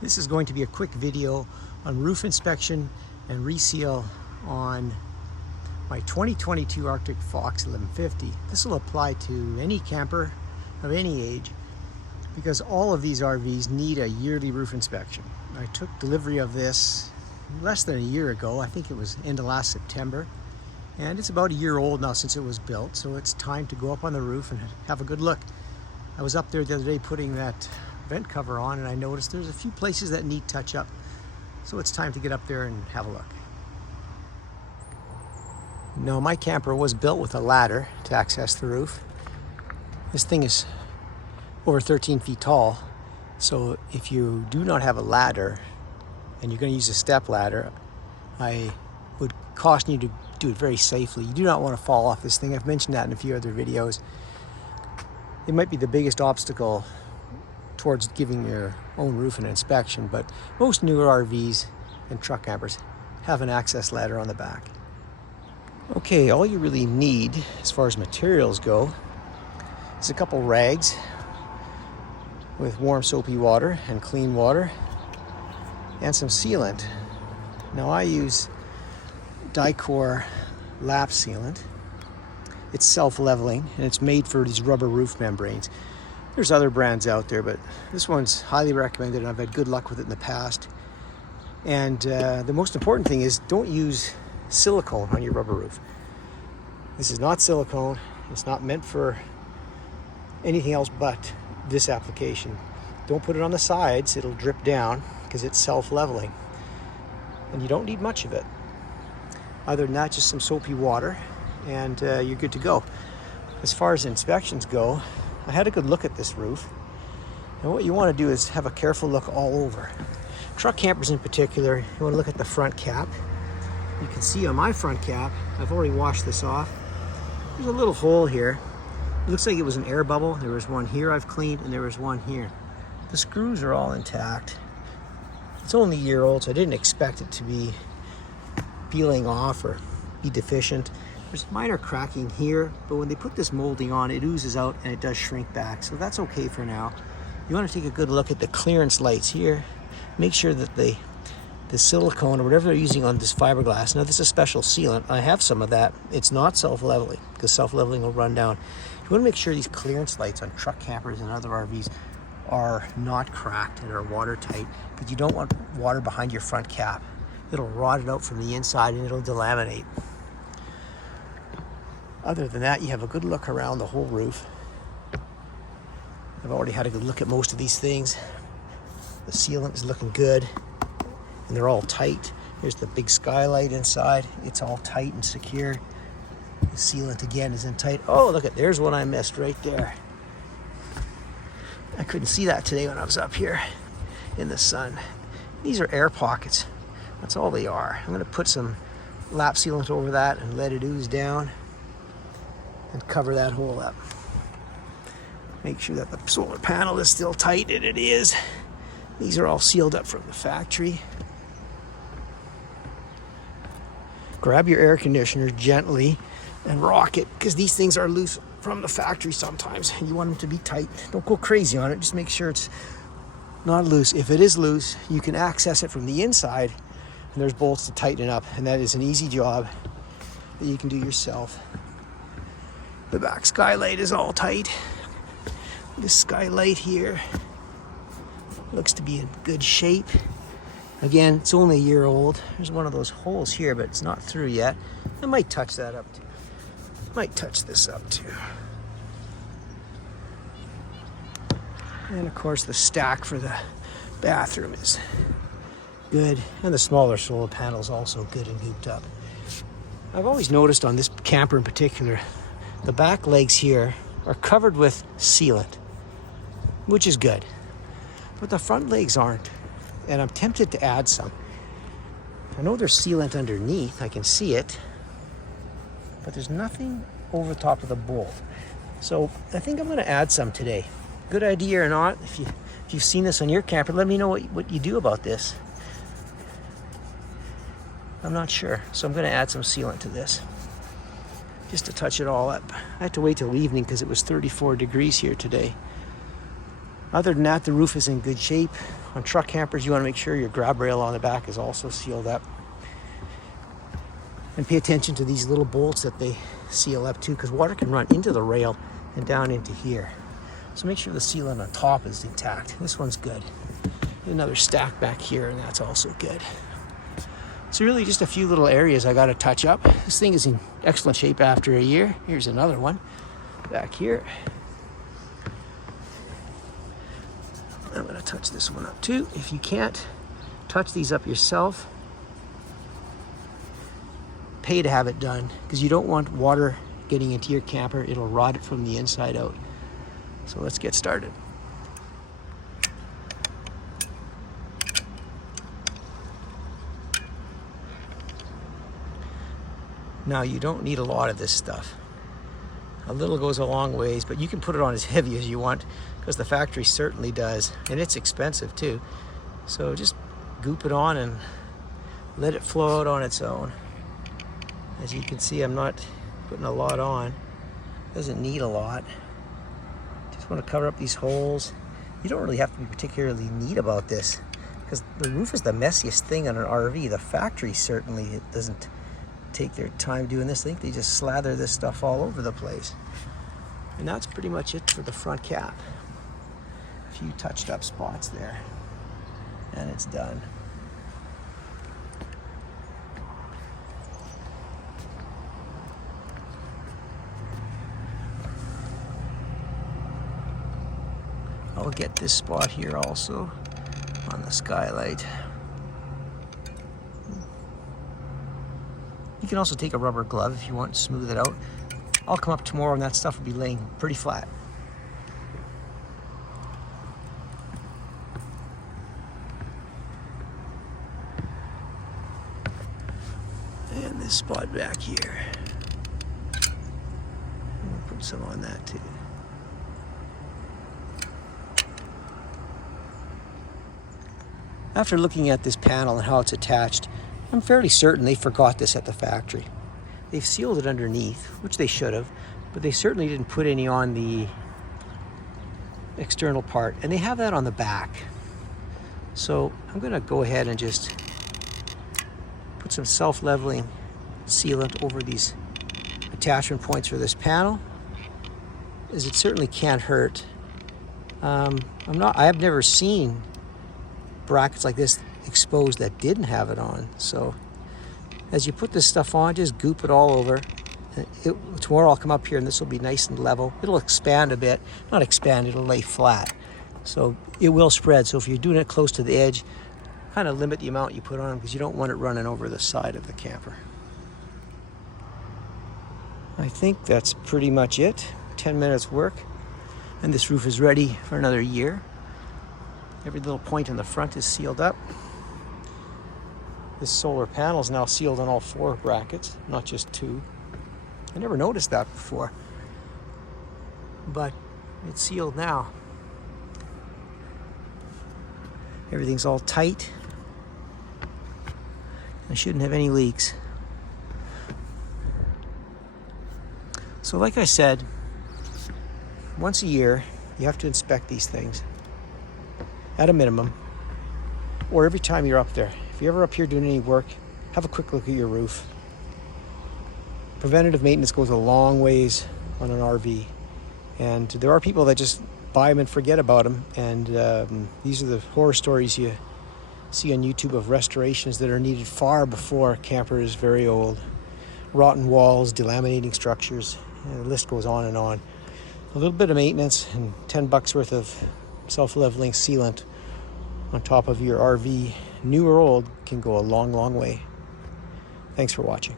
This is going to be a quick video on roof inspection and reseal on my 2022 Arctic Fox 1150. This will apply to any camper of any age because all of these RVs need a yearly roof inspection. I took delivery of this less than a year ago. I think it was end of last September. And it's about a year old now since it was built, so it's time to go up on the roof and have a good look. I was up there the other day putting that vent cover on, and I noticed there's a few places that need touch up. So it's time to get up there and have a look. Now, my camper was built with a ladder to access the roof. This thing is over 13 feet tall, so if you do not have a ladder and you're going to use a step ladder, I would caution you to do it very safely. You do not want to fall off this thing. I've mentioned that in a few other videos. It might be the biggest obstacle towards giving your own roof an inspection, but most newer RVs and truck campers have an access ladder on the back. Okay, all you really need as far as materials go is a couple rags with warm soapy water and clean water and some sealant. Now, I use Dicor lap sealant. It's self-leveling and it's made for these rubber roof membranes. There's other brands out there, but this one's highly recommended and I've had good luck with it in the past. And the most important thing is don't use silicone on your rubber roof. This is not silicone. It's not meant for anything else but this application. Don't put it on the sides. It'll drip down because it's self-leveling. And you don't need much of it. Other than that, just some soapy water and you're good to go. As far as inspections go, I had a good look at this roof. And what you want to do is have a careful look all over. Truck campers in particular, you want to look at the front cap. You can see on my front cap, I've already washed this off. There's a little hole here. It looks like it was an air bubble. There was one here I've cleaned and there was one here. The screws are all intact. It's only a year old, so I didn't expect it to be peeling off or be deficient. There's minor cracking here, but when they put this molding on, it oozes out and it does shrink back, so that's okay for now. You want to take a good look at the clearance lights here. Make sure that the silicone or whatever they're using on this fiberglass, now this is a special sealant, I have some of that. It's not self-leveling because self-leveling will run down. You want to make sure these clearance lights on truck campers and other RVs are not cracked and are watertight, because you don't want water behind your front cap. It'll rot it out from the inside and it'll delaminate. Other than that, you have a good look around the whole roof. I've already had a good look at most of these things. The sealant is looking good and they're all tight. Here's the big skylight inside. It's all tight and secure. The sealant again is in tight. Oh, look at, there's one I missed right there. I couldn't see that today when I was up here in the sun. These are air pockets. That's all they are. I'm going to put some lap sealant over that and let it ooze down and cover that hole up. Make sure that the solar panel is still tight, and it is. These are all sealed up from the factory. Grab your air conditioner gently and rock it, because these things are loose from the factory sometimes. You want them to be tight. Don't go crazy on it. Just make sure it's not loose. If it is loose, you can access it from the inside, and there's bolts to tighten it up, and that is an easy job that you can do yourself. The back skylight is all tight. This skylight here looks to be in good shape. Again, it's only a year old. There's one of those holes here, but it's not through yet. I might touch that up too. Might touch this up too. And of course, the stack for the bathroom is good. And the smaller solar panel is also good and gooped up. I've always noticed on this camper in particular, the back legs here are covered with sealant, which is good. But the front legs aren't. And I'm tempted to add some. I know there's sealant underneath, I can see it, but there's nothing over the top of the bolt. So I think I'm going to add some today. Good idea or not, if you've seen this on your camper, let me know what you do about this. I'm not sure, so I'm going to add some sealant to this just to touch it all up. I had to wait till evening because it was 34 degrees here today. Other than that, the roof is in good shape. On truck campers, you want to make sure your grab rail on the back is also sealed up. And pay attention to these little bolts that they seal up too, because water can run into the rail and down into here. So make sure the sealant on top is intact. This one's good. Another stack back here, and that's also good. So really just a few little areas I got to touch up. This thing is in excellent shape after a year. Here's another one back here. I'm going to touch this one up too. If you can't touch these up yourself, pay to have it done, because you don't want water getting into your camper. It'll rot it from the inside out. So let's get started. Now, you don't need a lot of this stuff. A little goes a long ways, but you can put it on as heavy as you want, because the factory certainly does, and it's expensive too. So just goop it on and let it flow out on its own. As you can see, I'm not putting a lot on. Doesn't need a lot. Just want to cover up these holes. You don't really have to be particularly neat about this, because the roof is the messiest thing on an RV. The factory certainly it doesn't take their time doing this. I think they just slather this stuff all over the place. And that's pretty much it for the front cap. A few touched up spots there, and it's done. I'll get this spot here also on the skylight. You can also take a rubber glove if you want to smooth it out. I'll come up tomorrow and that stuff will be laying pretty flat. And this spot back here. I'll put some on that too. After looking at this panel and how it's attached, I'm fairly certain they forgot this at the factory. They've sealed it underneath, which they should have, but they certainly didn't put any on the external part, and they have that on the back. So I'm going to go ahead and just put some self-leveling sealant over these attachment points for this panel, as it certainly can't hurt. I have never seen brackets like this exposed that didn't have it on. So as you put this stuff on, just goop it all over. Tomorrow I'll come up here and this will be nice and level. It'll expand a bit. Not expand, it'll lay flat. So it will spread. So if you're doing it close to the edge, kind of limit the amount you put on, because you don't want it running over the side of the camper. I think that's pretty much it. 10 minutes work, and this roof is ready for another year. Every little point in the front is sealed up. This solar panel is now sealed on all 4 brackets, not just 2. I never noticed that before, but it's sealed now. Everything's all tight. I shouldn't have any leaks. So like I said, once a year, you have to inspect these things at a minimum, or every time you're up there. If you're ever up here doing any work, have a quick look at your roof. Preventative maintenance goes a long ways on an RV. And there are people that just buy them and forget about them. And these are the horror stories you see on YouTube of restorations that are needed far before a camper is very old. Rotten walls, delaminating structures, and the list goes on and on. A little bit of maintenance and $10 worth of self-leveling sealant on top of your RV, new or old, can go a long, long way. Thanks for watching.